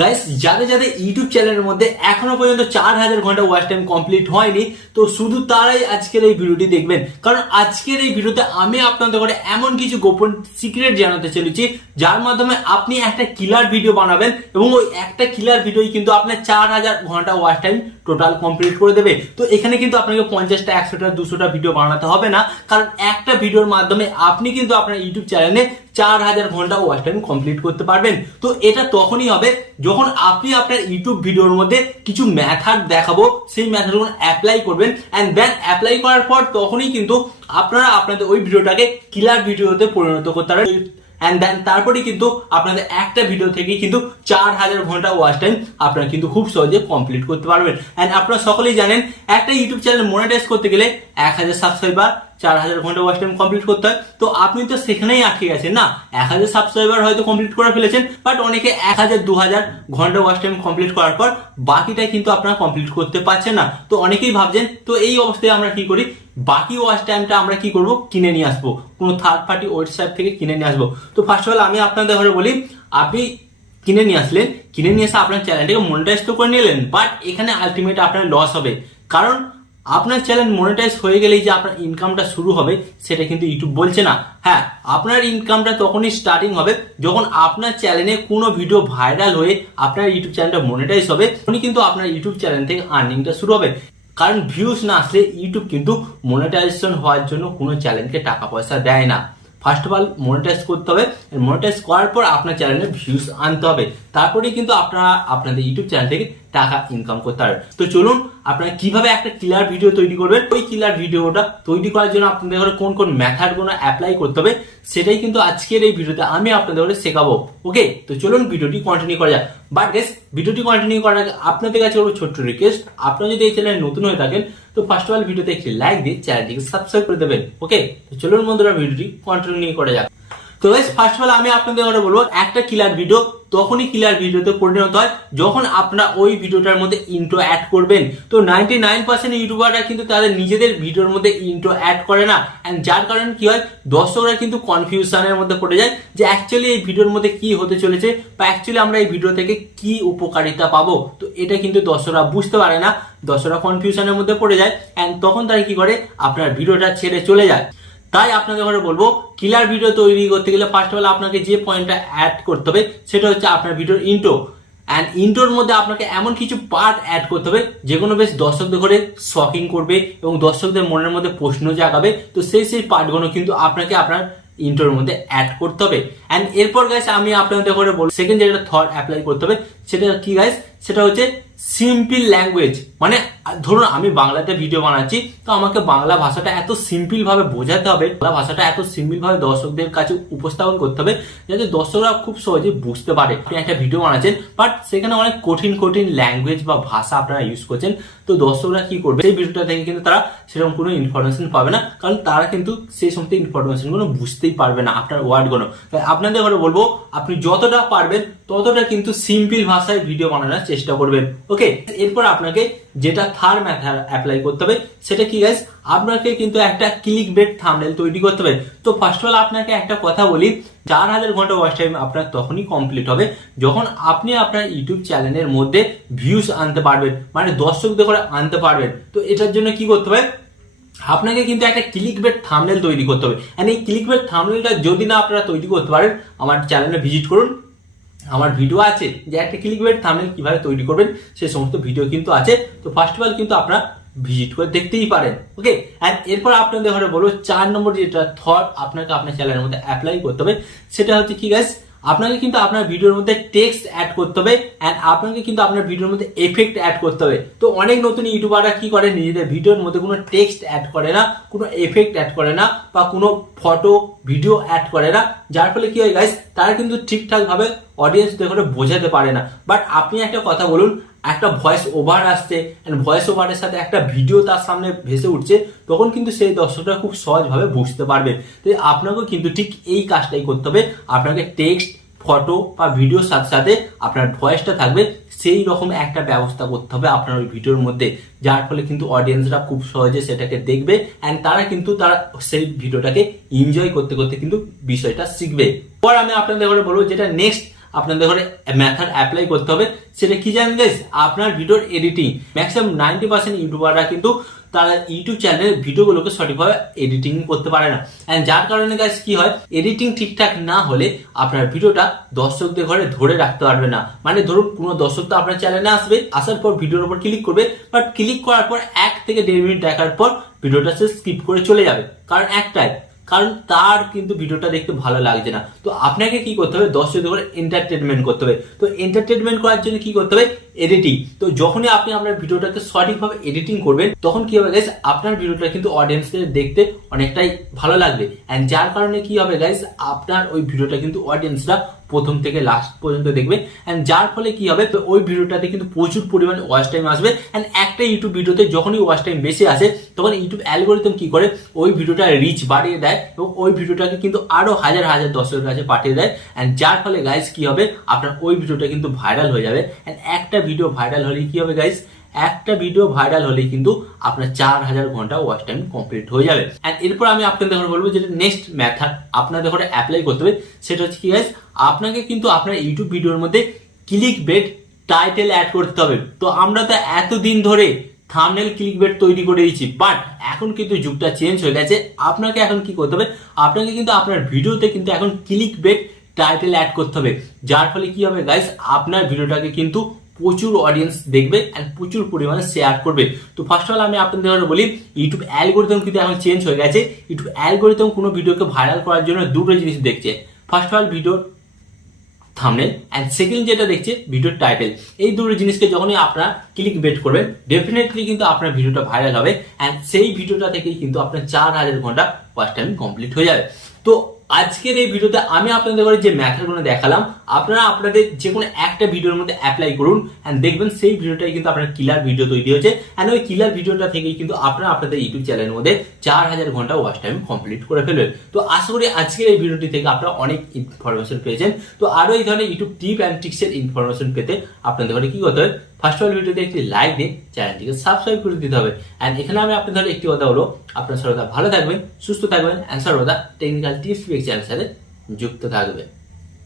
Guys, যাদের যাদের YouTube চ্যানেলের মধ্যে এখনো পর্যন্ত 4000 ঘন্টা ওয়াচ টাইম কমপ্লিট হয়নি, তো শুধু তারাই আজকের এই ভিডিওটি দেখবেন। কারণ আজকের এই ভিডিওতে আমি আপনাদের করে এমন কিছু গোপন সিক্রেট জানাতে চলেছি, যার মাধ্যমে আপনি একটা কিলার ভিডিও বানাবেন এবং ওই একটা কিলার ভিডিওই কিন্তু আপনার 4000 ঘন্টা ওয়াচ টাইম টোটাল কমপ্লিট করে দেবে। তো এখানে কিন্তু আপনাকে 50টা 100টা 200টা ভিডিও বানাতে হবে না, কারণ একটা ভিডিওর মাধ্যমে আপনি কিন্তু আপনার ইউটিউব চ্যানেলে 4000 ঘন্টা ওয়াচ টাইম কমপ্লিট করতে পারবেন। তো এটা তখনই হবে যখন আপনি আপনার ইউটিউব ভিডিওর মধ্যে কিছু মেথড দেখাবো, সেই মেথডগুলো অ্যাপ্লাই করবেন, এন্ড দেন অ্যাপ্লাই করার পর তখনই কিন্তু আপনারা আপনাদের ওই ভিডিওটাকে কিলার ভিডিওতে পরিণত করতে পারবেন। এন্ড দেন তারপরে কিন্তু আপনাদের একটা ভিডিও থেকে কিন্তু 4000 ঘন্টা ওয়াচ টাইম আপনারা কিন্তু খুব সহজে কমপ্লিট করতে পারবেন। এন্ড আপনারা সকলেই জানেন, একটা ইউটিউব চ্যানেল মনিটাইজ করতে গেলে 1000 সাবস্ক্রাইবার 4000 ঘন্টা ওয়াচ টাইম কমপ্লিট করতে হয়। তো আপনি তো সেখানেই আটকে গেছেন না, 1000 সাবস্ক্রাইবার হয়তো কমপ্লিট করে ফেলেছেন, বাট অনেকে 1000 2000 ঘন্টা ওয়াচ টাইম কমপ্লিট করার পর বাকিটা কিন্তু আপনারা কমপ্লিট করতে পারছেন না। তো অনেকেই ভাবছেন, তো এই অবস্থায় আমরা কি করি, বাকি ওয়াচ টাইমটা আমরা কি করব, কিনে নিয়ে আসবো, কোনো থার্ড পার্টি ওয়েবসাইট থেকে কিনে নিয়ে আসবো। তো ফার্স্ট অফ অল আমি আপনাদের ঘরে বলি, আপনি কিনে নিয়ে আসলেন, কিনে নিয়ে এসে আপনার চ্যানেলটাকে মনিটাইজ তো করে নিলেন, বাট এখানে আলটিমেট আপনার লস হবে। কারণ আপনার চ্যানেল মনিটাইজ হয়ে গেলেই যে আপনার ইনকামটা শুরু হবে সেটা কিন্তু ইউটিউব বলছে না। হ্যাঁ, আপনার ইনকামটা তখনই স্টার্টিং হবে যখন আপনার চ্যানেলে কোনো ভিডিও ভাইরাল হয়ে আপনার ইউটিউব চ্যানেলটা মনিটাইজ হবে, তখনই কিন্তু আপনার ইউটিউব চ্যানেল থেকে আর্নিংটা শুরু হবে। কারণ ভিউজ না আসলে ইউটিউব কিন্তু মনিটাইজেশন হওয়ার জন্য কোনো চ্যানেলকে টাকা পয়সা দেয় না। ফার্স্ট অফ অল মনিটাইজ করতে হবে, মনিটাইজ করার পর আপনার চ্যানেলে ভিউজ আনতে হবে, তারপরেই কিন্তু আপনারা আপনাদের ইউটিউব চ্যানেল থেকে টাকা ইনকাম করতে পারবেন। তো চলুন, আপনারা কিভাবে একটা কিলার ভিডিও তৈরি করবেন, ওই কিলার ভিডিওটা তৈরি করার জন্য আপনাদের ঘরে কোন কোন মেথডগুলো অ্যাপ্লাই করতে হবে, সেটাই কিন্তু আজকের এই ভিডিওতে আমি আপনাদের ঘরে শেখাবো। ওকে, তো চলুন ভিডিওটি কন্টিনিউ করা যাক। বাট গাইস, ভিডিওটি কন্টিনিউ করার আগে আপনাদের কাছে করবো ছোট্ট রিকোয়েস্ট, আপনারা যদি এই চ্যানেলে নতুন হয়ে থাকেন তো ফার্স্ট অফ অল ভিডিওতে একটি লাইক দিয়ে চ্যানেলটিকে সাবস্ক্রাইব করে দেবেন। ওকে, তো চলুন বন্ধুরা ভিডিওটি কন্টিনিউ করা যাক। তো গাইস, ফার্স্ট অফ অল আমি আপনাদের ঘরে বলবো, একটা কিলার ভিডিও তখনই কিলার ভিডিওতে পরিণত হয় যখন আপনারা ওই ভিডিওটার মধ্যে ইন্ট্রো অ্যাড করবেন। তো 99% ইউটিউবাররা কিন্তু তাদের নিজেদের ভিডিওর মধ্যে ইন্ট্রো অ্যাড করে না, এন্ড যার কারণে কি হয়, দর্শকরা কিন্তু কনফিউশনের মধ্যে পড়ে যায় যে অ্যাকচুয়ালি এই ভিডিওর মধ্যে কি হতে চলেছে, বা অ্যাকচুয়ালি আমরা এই ভিডিও থেকে কি উপকারিতা পাবো। তো এটা কিন্তু দর্শকরা বুঝতে পারে না, দর্শকরা কনফিউশনের মধ্যে পড়ে যায়, এন্ড তখন তারা কি করে, আপনার ভিডিওটা ছেড়ে চলে যায়। তাই আপনাদের ঘরে বলবো, কিলার ভিডিও তৈরি করতে গেলে ফার্স্ট অফ অল আপনাকে যে পয়েন্টটা অ্যাড করতে হবে সেটা হচ্ছে আপনার ভিডিওর ইন্ট্রো। অ্যান্ড ইন্ট্রোর মধ্যে আপনাকে এমন কিছু পার্ট অ্যাড করতে হবে যেগুলো বেশ দর্শকদের ঘরে শকিং করবে এবং দর্শকদের মনের মধ্যে প্রশ্ন জাগাবে। তো সেই পার্টগুলো কিন্তু আপনাকে আপনার ইন্ট্রোর মধ্যে অ্যাড করতে হবে। অ্যান্ড এরপর গাইস আমি আপনাদের ঘরে বলবো, সেকেন্ড যেটা থট অ্যাপ্লাই করতে হবে সেটা কি গাইস, সেটা হচ্ছে সিম্পল ল্যাঙ্গুয়েজ। মানে ধরুন আমি বাংলাতে ভিডিও বানাচ্ছি, তো আমাকে বাংলা ভাষাটা এত সিম্পল ভাবে বোঝাতে হবে, বাংলা ভাষাটা এত সিম্পল ভাবে দর্শকদের কাছে উপস্থাপন করতে হবে যাতে দর্শকরা খুব সহজে বুঝতে পারে। আপনি একটা ভিডিও বানাচ্ছেন, বাট সেখানে অনেক কঠিন কঠিন ল্যাঙ্গুয়েজ বা ভাষা আপনারা ইউজ করছেন, তো দর্শকরা কি করবে, সেই ভিডিওটা থেকে কিন্তু তারা সেরকম কোনো ইনফরমেশন পাবে না, কারণ তারা কিন্তু সেই সমস্ত ইনফরমেশন গুলো বুঝতেই পারবে না আপনার ওয়ার্ড গুলো। আপনাদের ঘরে বলবো, আপনি যতটা পারবেন ততটা কিন্তু সিম্পল ভাষায় ভিডিও বানানোর চেষ্টা করবেন। ওকে, এরপর আপনাকে যেটা থার্ড মেথড অ্যাপ্লাই করতে হবে সেটা কি গাইস, আপনাকে কিন্তু একটা ক্লিক বেট থাম্বনেল তৈরি করতে হবে। তো ফার্স্ট অফ অল আপনাকে একটা কথা বলি, 4000 ঘন্টা ওয়াচ টাইম আপনার তখনই কমপ্লিট হবে যখন আপনি আপনার ইউটিউব চ্যানেলের মধ্যে ভিউজ আনতে পারবেন, মানে দর্শকদের করে আনতে পারবেন। তো এটার জন্য কি করতে হবে, আপনাকে কিন্তু একটা ক্লিক বেট থাম্বনেল তৈরি করতে হবে। এন্ড এই ক্লিক বেট থাম্বনেলটা যদি না আপনারা তৈরি করতে পারেন, আমার চ্যানেলে ভিজিট করুন, আমার ভিডিও আছে যে একটা ক্লিকবেট থাম্বনেল কিভাবে তৈরি করবেন সেই সমস্ত ভিডিও কিন্তু আছে। তো ফার্স্ট অফ অল কিন্তু আপনারা ভিজিট করে দেখতেই পারেন। ওকে, এন্ড এরপর আপনাদের ঘরে বলবো 4 নম্বর যেটা থট আপনাকে আপনার চ্যানেলের মধ্যে অ্যাপ্লাই করতে হবে সেটা হচ্ছে কি গাইস, আপনাকে কিন্তু আপনার ভিডিওর মধ্যে টেক্সট অ্যাড করতে হবে, এন্ড আপনাকে কিন্তু আপনার ভিডিওর মধ্যে এফেক্ট অ্যাড করতে হবে। তো অনেক নতুন ইউটিউবাররা কি করে, নিজেদের ভিডিওর মধ্যে কোনো টেক্সট অ্যাড করে না, কোনো এফেক্ট অ্যাড করে না, বা কোনো ফটো ভিডিও অ্যাড করে না, যার ফলে কি হয় গাইস, তারা কিন্তু ঠিকঠাক ভাবে অডিয়েন্স দেখে বোঝাতে পারে না। বাট আপনি একটা কথা বলুন, একটা ভয়েস ওভার আসছে, ভয়েস ওভারের সাথে একটা ভিডিও তার সামনে ভেসে উঠছে, তখন কিন্তু সেই দর্শকরা খুব সহজভাবে বুঝতে পারবে। তো আপনাকেও কিন্তু ঠিক এই কাজটাই করতে হবে, আপনাকে টেক্সট, ফটো বা ভিডিওর সাথে সাথে আপনার ভয়েসটা থাকবে, সেই রকম একটা ব্যবস্থা করতে হবে আপনার ওই ভিডিওর মধ্যে, যার ফলে কিন্তু অডিয়েন্সরা খুব সহজে সেটাকে দেখবে, এন্ড তারা কিন্তু তারা সেই ভিডিওটাকে এনজয় করতে করতে কিন্তু বিষয়টা শিখবে। পর আমি আপনাদের বলবো, যেটা নেক্সট আপনাদের ঘরে মেথড অ্যাপ্লাই করতে হবে। সেটা কি জানেন গাইস, আপনার ভিডিওর এডিটিং। ম্যাক্সিমাম 90% ইউটিউবাররা কিন্তু তারা ইউটিউব চ্যানেলের ভিডিওগুলোকে সঠিকভাবে এডিটিং করতে পারে না, এন্ড যার কারণে গাইস কি হয়, এডিটিং ঠিকঠাক না হলে আপনার ভিডিওটা দর্শকদের ঘরে ধরে রাখতে পারবে না। মানে ধরুন কোনো দর্শক তো আপনার চ্যানেলে আসবে, আসার পর ভিডিওর উপর ক্লিক করবে, বাট ক্লিক করার পর 1 থেকে 1.5 মিনিট দেখার পর ভিডিওটা সে স্কিপ করে চলে যাবে। কারণ তার কিন্তু ভিডিওটা দেখতে ভালো লাগছে না। তো আপনাকে কি করতে হবে, দর্শকদের ঘরে এন্টারটেনমেন্ট করতে হবে। তো এন্টারটেনমেন্ট করার জন্য কি করতে হবে, এডিটিং। তো যখনই আপনি আপনার ভিডিওটাকে সঠিকভাবে এডিটিং করবেন, তখন কি হবে গাইস, আপনার ভিডিওটা কিন্তু অডিয়েন্সদের দেখতে অনেকটাই ভালো লাগবে, এন্ড যার কারণে কি হবে গাইস, আপনার ওই ভিডিওটা কিন্তু অডিয়েন্সরা প্রথম থেকে লাস্ট পর্যন্ত দেখবে, এন্ড যার ফলে কি হবে, তো ওই ভিডিওটাতে কিন্তু প্রচুর পরিমাণে ওয়াচ টাইম আসবে। এন্ড একটা ইউটিউব ভিডিওতে যখনই ওয়াচ টাইম বেশি আসে, তখন ইউটিউব অ্যালগোরিদম কি করে, ওই ভিডিওটা রিচ বাড়িয়ে দেয় এবং ওই ভিডিওটাকে কিন্তু আরো হাজার হাজার দর্শকের কাছে পাঠিয়ে দেয়, এন্ড যার ফলে গাইস কি হবে, আপনার ওই ভিডিওটা কিন্তু ভাইরাল হয়ে যাবে। এন্ড একটা ভিডিও ভাইরাল হলে কি হবে গাইস, একটা ভিডিও ভাইরাল হলেই কিন্তু আপনার 4000 ঘন্টা ওয়াচ টাইম কমপ্লিট হয়ে যাবে। এন্ড এরপর আমি আপনাদের বলবো যেটা নেক্সট মেথড আপনাদের ঘরে অ্যাপ্লাই করতে হবে, সেটা হচ্ছে কি গাইস, আপনাকে কিন্তু আপনার ইউটিউব ভিডিওর মধ্যে ক্লিক বেট টাইটেল অ্যাড করতে হবে। তো আমরা তো এতদিন ধরে থাম্বনেল ক্লিকবেট তৈরি করে দিয়েছি, বাট এখন কিন্তু যুগটা চেঞ্জ হয়ে গেছে। আপনাকে এখন কি করতে হবে, আপনাকে কিন্তু আপনার ভিডিওতে কিন্তু এখন ক্লিকবেট টাইটেল অ্যাড করতে হবে, যার ফলে কি হবে গাইস, আপনার ভিডিওটাকে কিন্তু প্রচুর অডিয়েন্স দেখবে এন্ড প্রচুর পরিমাণে শেয়ার করবে। তো ফার্স্ট অফ অল আমি আপনাদের বলি, ইউটিউব অ্যালগোরিদম কিন্তু এখন চেঞ্জ হয়ে গেছে। ইউটিউব অ্যালগোরিদম কোনো ভিডিওকে ভাইরাল করার জন্য দুটো জিনিস দেখছে, ফার্স্ট অফ অল ভিডিওর থাম্বনেল এন্ড সেকেন্ড যেটা দেখছে ভিডিওর টাইটেল। এই দুটো জিনিসকে যখনই আপনারা ক্লিক বেট করবেন, ডেফিনেটলি কিন্তু আপনার ভিডিওটা ভাইরাল হবে, এন্ড সেই ভিডিওটা থেকেই কিন্তু আপনার 4000 ঘন্টা ওয়াচ টাইম কমপ্লিট হয়ে যাবে। তো আজকের এই ভিডিওতে আমি আপনাদের যে মেথডগুলো দেখালাম, আপনারা আপনাদের যে কোনো একটা ভিডিওর মধ্যে অ্যাপ্লাই করুন, এন্ড দেখবেন সেই ভিডিওটাই কিন্তু আপনার কিলার ভিডিও তৈরি হচ্ছে, এন্ড ওই কিলার ভিডিওটা থেকেই কিন্তু আপনারা আপনাদের ইউটিউব চ্যানেলের মধ্যে 4000 ঘন্টা ওয়াচ টাইম কমপ্লিট করে ফেলবেন। তো আশা করি আজকের এই ভিডিওটি থেকে আপনারা অনেক ইনফরমেশন পেয়েছেন। তো আরো এই ধরনের ইউটিউব টিপ অ্যান্ড ট্রিক্সের ইনফরমেশন পেতে আপনাদের ঘরে কি করতে হবে, ফার্স্ট অফ অল ভিডিওতে একটি লাইক দিয়ে চ্যানেলটিকে সাবস্ক্রাইব করে দিতে হবে। এন্ড এখানে আমি আপনাদের একটি কথা হলো, আপনারা সর্বদা ভালো থাকবেন, সুস্থ থাকবেন, এন্ড সর্বদা টেকনিক্যাল টিপস চ্যানেলের সাথে যুক্ত থাকবেন।